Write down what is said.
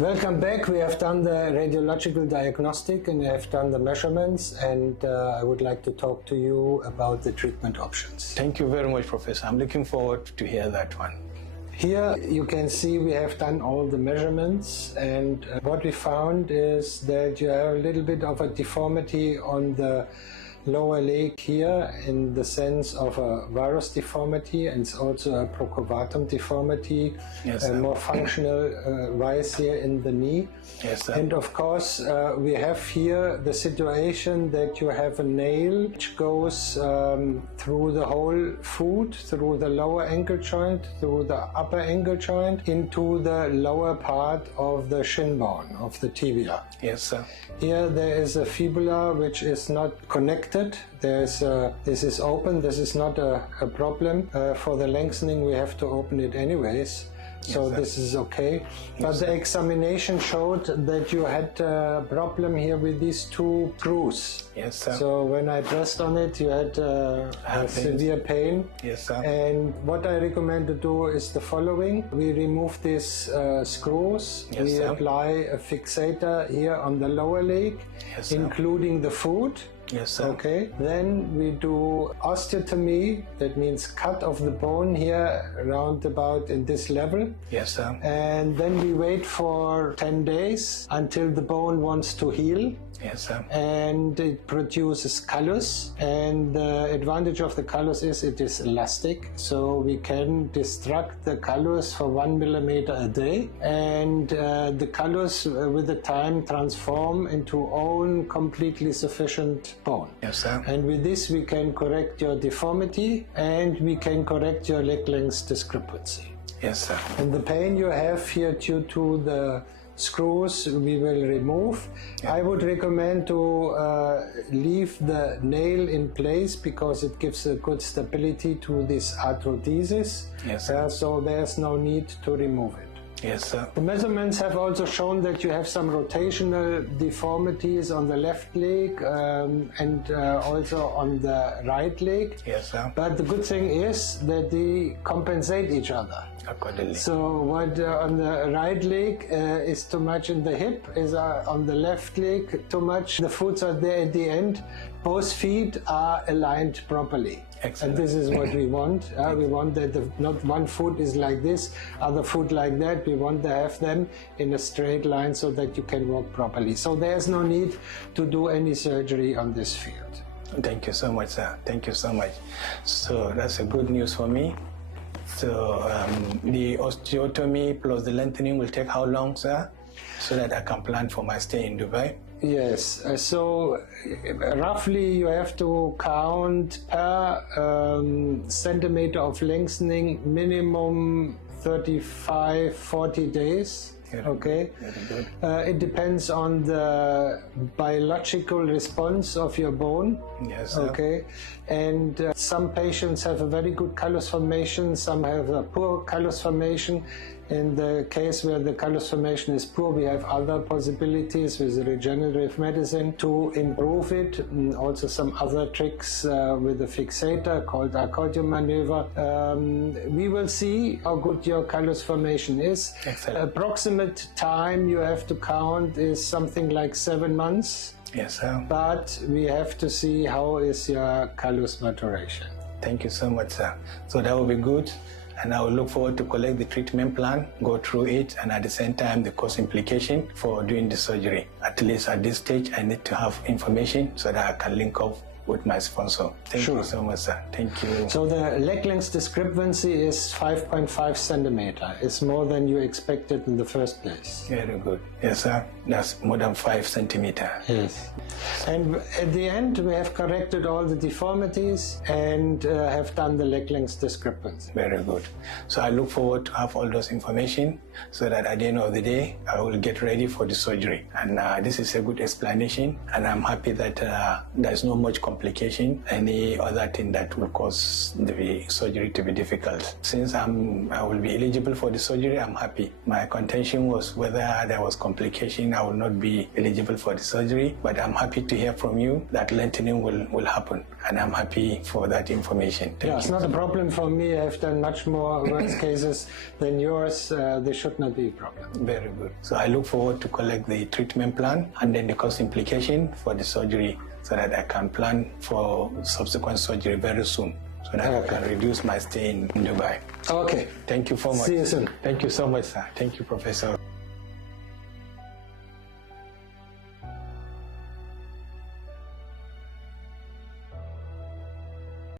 Welcome back. We have done the radiological diagnostic and we have done the measurements, and I would like to talk to you about the treatment options. Thank you very much, Professor. I'm looking forward to hear that one. Here you can see we have done all the measurements, and what we found is that you have a little bit of a deformity on the lower leg here, in the sense of a varus deformity, and it's also a procurvatum deformity, more functional rise here in the knee. Yes, sir. And of course we have here the situation that you have a nail which goes through the whole foot, through the lower ankle joint, through the upper ankle joint, into the lower part of the shin bone, of the tibia. Yes, sir. Here there is a fibula which is not connected. This is open. This is not a problem. For the lengthening we have to open it anyways. So yes, this is okay. But the examination showed that you had a problem here with these two screws. Yes, sir. So when I pressed on it, you had severe pain. Yes, sir. And what I recommend to do is the following. We remove these screws. Yes, we sir. apply a fixator here on the lower leg, Yes, sir. including the foot. Yes, sir. Okay, then we do osteotomy, that means cut of the bone here around about in this level. Yes, sir. And then we wait for 10 days until the bone wants to heal. Yes, sir. And it produces callus, and the advantage of the callus is it is elastic, so we can destruct the callus for 1 millimeter a day, and the callus with the time transform into own completely sufficient bone. Yes, sir. And with this we can correct your deformity, and we can correct your leg length discrepancy. Yes, sir. And the pain you have here due to the screws we will remove. Yeah. I would recommend to leave the nail in place because it gives a good stability to this arthrodesis. Yes, sir. So there's no need to remove it. Yes, sir. The measurements have also shown that you have some rotational deformities on the left leg and also on the right leg. Yes, sir. But the good thing is that they compensate each other. Accordingly. So what on the right leg is too much in the hip, is on the left leg too much. The foot are there at the end. Both feet are aligned properly. Excellent. And this is what we want. We want that not one foot is like this, other foot like that. We want to have them in a straight line so that you can walk properly. So there's no need to do any surgery on this field. Thank you so much, sir. Thank you so much. So that's a good news for me. So the osteotomy plus the lengthening will take how long, sir? So that I can plan for my stay in Dubai. Yes, so roughly you have to count per centimeter of lengthening minimum 35-40 days. Okay, it depends on the biological response of your bone. Yes, sir. Okay, and some patients have a very good callus formation, some have a poor callus formation. In the case where the callus formation is poor, we have other possibilities with regenerative medicine to improve it, and also some other tricks with the fixator called accordion maneuver. We will see how good your callus formation is. Excellent. Approximate time you have to count is something like 7 months. Yes, sir. But we have to see how is your callus maturation. Thank you so much, sir. So that will be good. And I will look forward to collect the treatment plan, go through it, and at the same time the cost implication for doing the surgery. At least at this stage, I need to have information so that I can link up with my sponsor. Thank you so much, sir. Thank you. So the leg length discrepancy is 5.5 centimeter. It's more than you expected in the first place. Very good. Yes, sir. That's more than 5 centimeters. Yes. And at the end, we have corrected all the deformities and have done the leg length discrepancy. Very good. So I look forward to have all those information so that at the end of the day, I will get ready for the surgery. And this is a good explanation, and I'm happy that there's no much complication complication, any other thing that will cause the surgery to be difficult. Since I will be eligible for the surgery, I'm happy. My contention was whether there was complication, I will not be eligible for the surgery, but I'm happy to hear from you that lengthening will happen, and I'm happy for that information. Yeah, it's not a problem for me. I've done much more worse cases than yours. There should not be a problem. Very good. So I look forward to collect the treatment plan and then the cost implication for the surgery so that I can plan for subsequent surgery very soon so that I can reduce my stay in Dubai. Okay. Thank you so much. See you soon. Thank you so much, sir. Thank you, Professor.